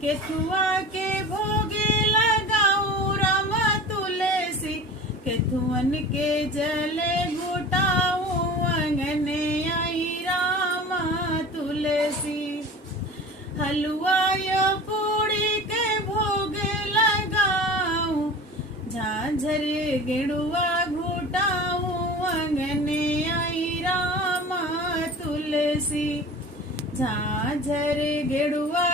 केथुआ के भोगे लगाऊं राम तुलसी, केथुअन के जले घुटाऊं अंगने आई राम तुलसी। हलवा या पूड़ी के भोग लगाऊं, झांझर गेड़ुआ घुटाऊं अंगने आई राम तुलसी। झांझर गेड़ुआ